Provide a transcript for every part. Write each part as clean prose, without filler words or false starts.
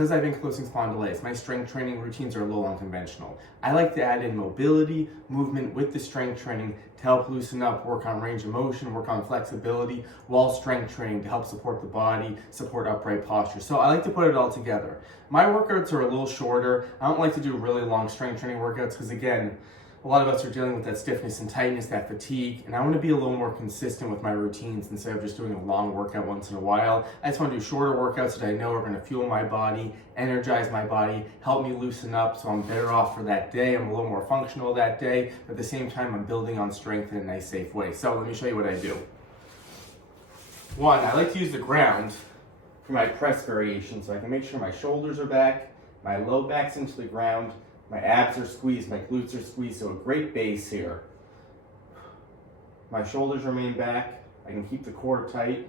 because I have ankylosing spondylitis, my strength training routines are a little unconventional. I like to add in mobility, movement with the strength training to help loosen up, work on range of motion, work on flexibility, while strength training to help support the body, support upright posture. So I like to put it all together. My workouts are a little shorter. I don't like to do really long strength training workouts because, again, a lot of us are dealing with that stiffness and tightness, that fatigue, and I want to be a little more consistent with my routines instead of just doing a long workout once in a while. I just want to do shorter workouts that I know are going to fuel my body, energize my body, help me loosen up so I'm better off for that day. I'm a little more functional that day, but at the same time, I'm building on strength in a nice, safe way. So let me show you what I do. One, I like to use the ground for my press variation so I can make sure my shoulders are back, my low back's into the ground, my abs are squeezed, my glutes are squeezed, so a great base here. My shoulders remain back. I can keep the core tight.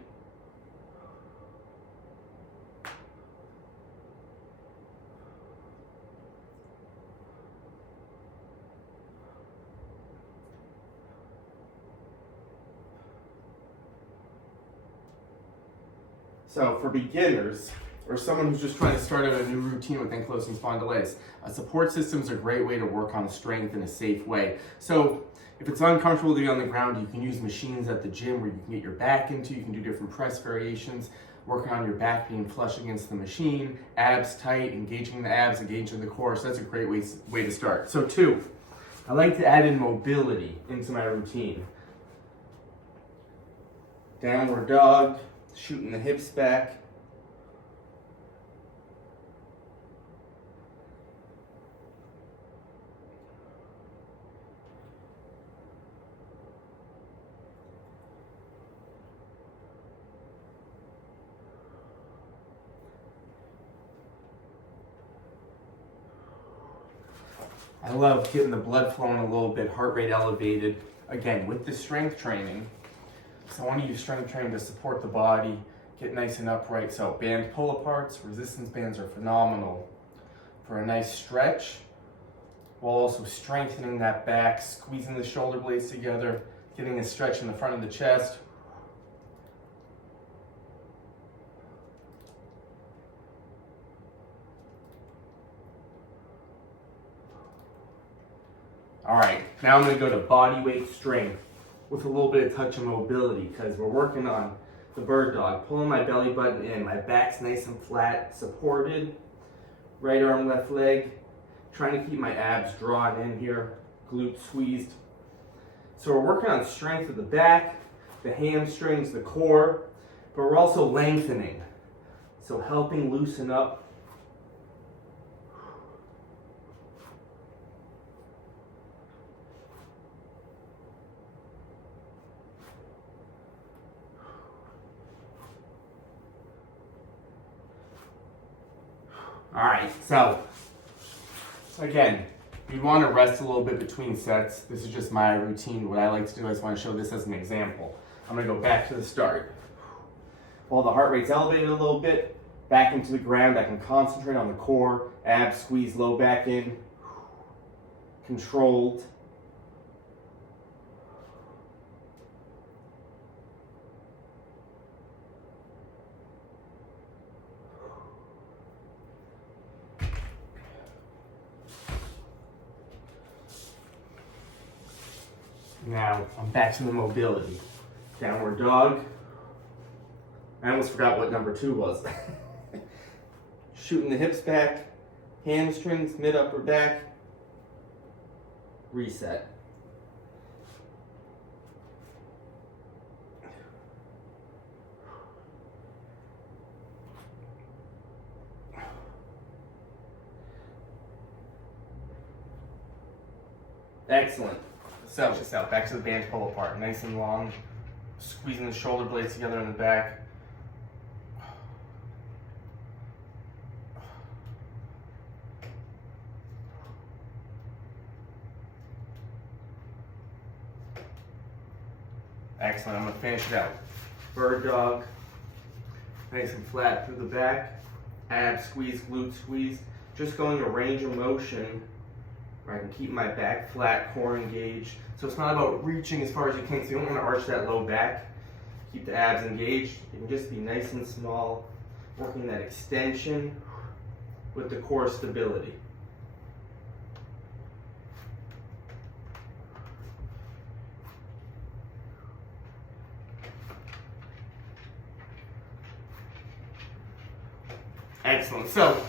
So for beginners, or someone who's just trying to start out a new routine with ankylosing spondylitis, a support system is a great way to work on strength in a safe way. So if it's uncomfortable to be on the ground, you can use machines at the gym where you can get your back into. You can do different press variations, working on your back being flush against the machine, abs tight, engaging the abs, engaging the core. So that's a great way to start. So two, I like to add in mobility into my routine. Downward dog, shooting the hips back. I love getting the blood flowing a little bit, heart rate elevated, again, with the strength training. So I want to use strength training to support the body, get nice and upright. So band pull-aparts, resistance bands are phenomenal for a nice stretch, while also strengthening that back, squeezing the shoulder blades together, getting a stretch in the front of the chest. All right, now I'm going to go to body weight strength with a little bit of touch of mobility because we're working on the bird dog. Pulling my belly button in, my back's nice and flat, supported, right arm, left leg, trying to keep my abs drawn in here, glutes squeezed. So we're working on strength of the back, the hamstrings, the core, but we're also lengthening. So helping loosen up. All right, so again, you want to rest a little bit between sets. This is just my routine. What I like to do, I just want to show this as an example. I'm going to go back to the start. While the heart rate's elevated a little bit, back into the ground, I can concentrate on the core, abs squeeze, low back in, controlled. Now, I'm back to the mobility. Downward dog. I almost forgot what number 2 was. Shooting the hips back, hamstrings, mid upper back, reset. Excellent. So, check this out, back to the band pull apart, nice and long, squeezing the shoulder blades together in the back. Excellent, I'm gonna finish it out. Bird dog, nice and flat through the back, abs squeeze, glute squeeze, just going a range of motion where I can keep my back flat, core engaged. So it's not about reaching as far as you can, so you don't want to arch that low back. Keep the abs engaged. You can just be nice and small, working that extension with the core stability. Excellent. So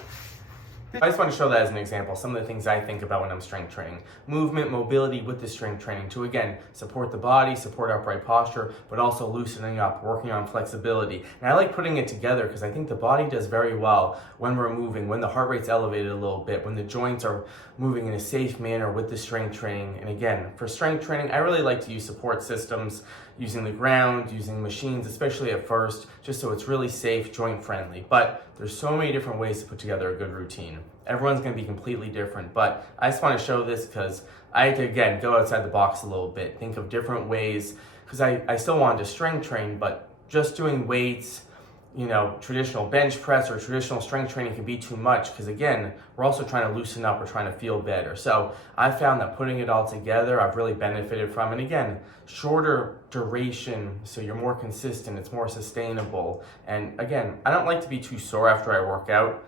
I just want to show that as an example, some of the things I think about when I'm strength training. Movement, mobility with the strength training to, again, support the body, support upright posture, but also loosening up, working on flexibility. And I like putting it together because I think the body does very well when we're moving, when the heart rate's elevated a little bit, when the joints are moving in a safe manner with the strength training. And again, for strength training, I really like to use support systems, using the ground, using machines, especially at first, just so it's really safe, joint friendly. But there's so many different ways to put together a good routine. Everyone's going to be completely different, but I just want to show this because I had to, again, go outside the box a little bit, think of different ways, because I still wanted to strength train, but just doing weights, traditional bench press or traditional strength training can be too much because, again, we're also trying to loosen up, we're trying to feel better. So I found that putting it all together, I've really benefited from. And again, shorter duration, so you're more consistent, it's more sustainable. And again, I don't like to be too sore after I work out.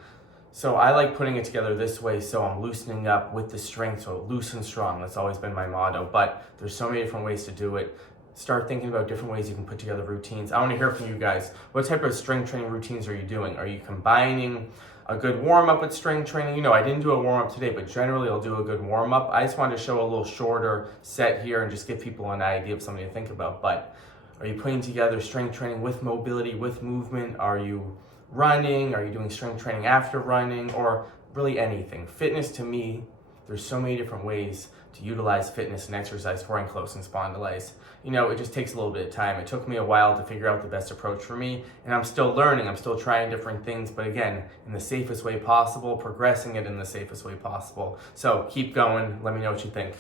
So I like putting it together this way, so I'm loosening up with the strength, so loose and strong. That's always been my motto, but there's so many different ways to do it. Start thinking about different ways you can put together routines. I want to hear from you guys. What type of strength training routines are you doing? Are you combining a good warm-up with strength training? I didn't do a warm-up today, but generally I'll do a good warm-up. I just wanted to show a little shorter set here and just give people an idea of something to think about. But are you putting together strength training with mobility, with movement? Are you running? Are you doing strength training after running? Or really anything? Fitness, to me, there's so many different ways to utilize fitness and exercise for ankylosing spondylitis. It just takes a little bit of time. It took me a while to figure out the best approach for me, and I'm still learning. I'm still trying different things, but again, in the safest way possible, progressing it in the safest way possible. So keep going. Let me know what you think.